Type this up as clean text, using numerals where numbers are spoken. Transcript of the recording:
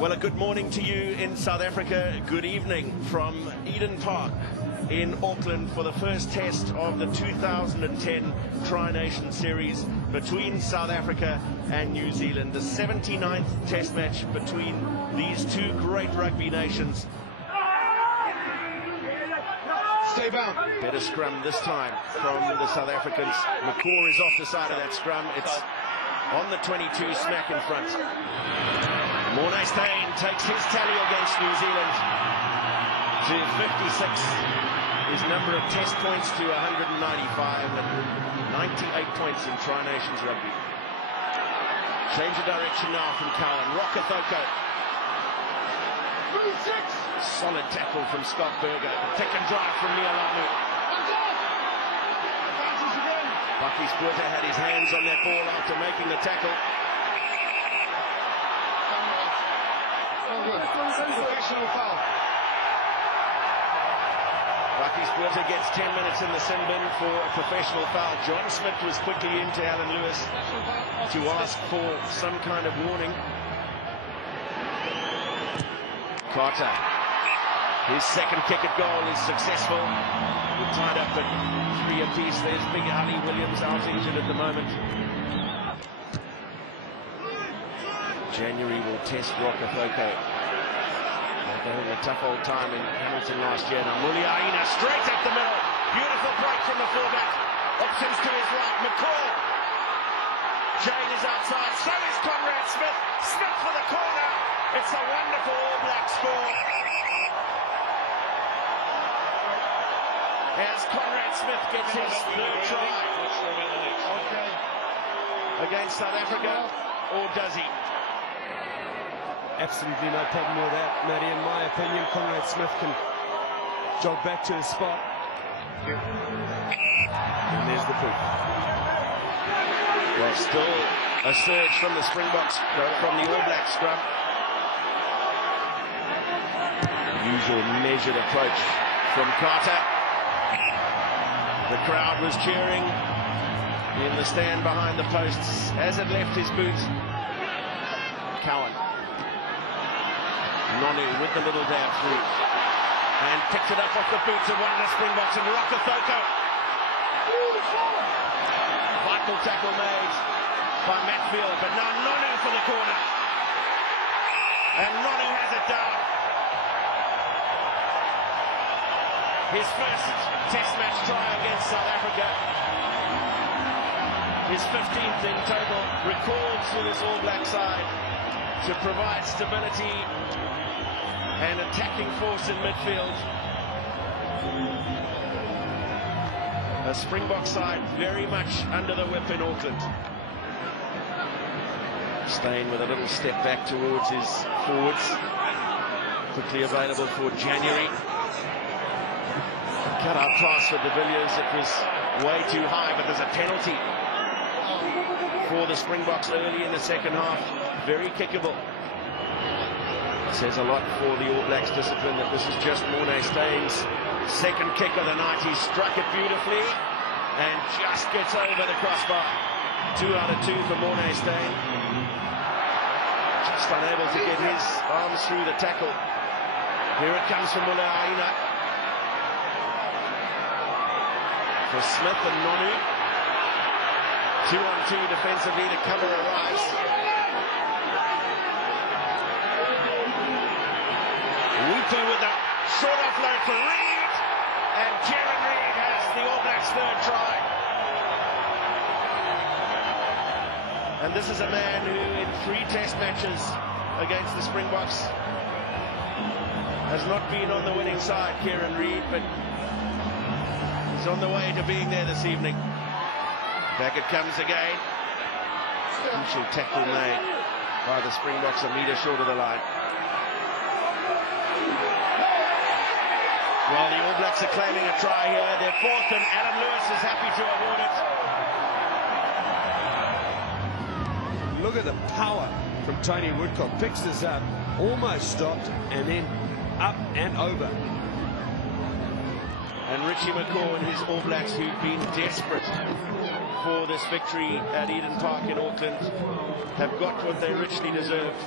Well, a good morning to you in South Africa. Good evening from Eden Park in Auckland for the first test of the 2010 Tri-Nation Series between South Africa and New Zealand. The 79th test match between these two great rugby nations. Stay bound. Better scrum this time from the South Africans. McCaw is off the side of that scrum. It's on the 22, smack in front. Morné Steyn takes his tally against New Zealand to 56. His number of test points to 195 and 98 points in Tri-Nations rugby. Change of direction now from Cowan. Rokothoko. Solid tackle from Scott Burger. Pick and drive from Nialamu. Bucky Spuita had his hands on that ball after making the tackle. Professional foul. Bucky Spuita gets 10 minutes in the sin bin for a professional foul. John Smith was quickly into Alan Lewis to ask for some kind of warning. Carter, his second kick at goal is successful. We're tied up at 3 apiece. There's Big Ali Williams out injured at the moment. January will test Rokothoko. They're having a tough old time in Hamilton last year. Now Muliaina straight up the middle. Beautiful break from the fullback. Options to his right. McCaw. Jane is outside. So is Conrad Smith. Smith for the corner. It's a wonderful All Black score. As Conrad Smith gets his third try against South Africa, or does he? Absolutely no problem with that, Matty. In my opinion, Conrad Smith can jog back to his spot. And there's the proof. Well, still a surge from the Springboks, from the All Black scrum. Usual measured approach from Carter. The crowd was cheering in the stand behind the posts as it left his boot. Cowan. Nonu with the little dab through. And picked it up off the boots of one of the Springboks, and Rokothoko. Vital tackle made by Matfield, but now Nonu for the corner. And Nonu has it down. His first test match try against South Africa. His 15th in total, recalled to this All Black side to provide stability and attacking force in midfield. A Springbok side very much under the whip in Auckland. Steyn with a little step back towards his forwards. Quickly available for January. Cut out pass for de Villiers. It was way too high, but there's a penalty for the Springboks early in the second half. Very kickable. Says a lot for the All Blacks discipline that this is just Morné Steyn's second kick of the night. He struck it beautifully and just gets over the crossbar. 2 out of 2 for Morné Steyn. Just unable to get his arms through the tackle. Here it comes from Muliaina. For Smith and Nonu. 2 on 2 defensively. The cover arrives. Wupu with a short offload for Reed. And Kieran Reed has the All Blacks' third try. And this is a man who in 3 test matches against the Springboks has not been on the winning side, Kieran Reed, but he's on the way to being there this evening. Back it comes again. Crucial tackle made by the Springboks, a metre short of the line. Well, the All Blacks are claiming a try here. They're fourth, and Alan Lewis is happy to award it. Look at the power from Tony Woodcock. Picks this up, almost stopped, and then up and over. And Richie McCaw and his All Blacks, who've been desperate for this victory at Eden Park in Auckland, have got what they richly deserved.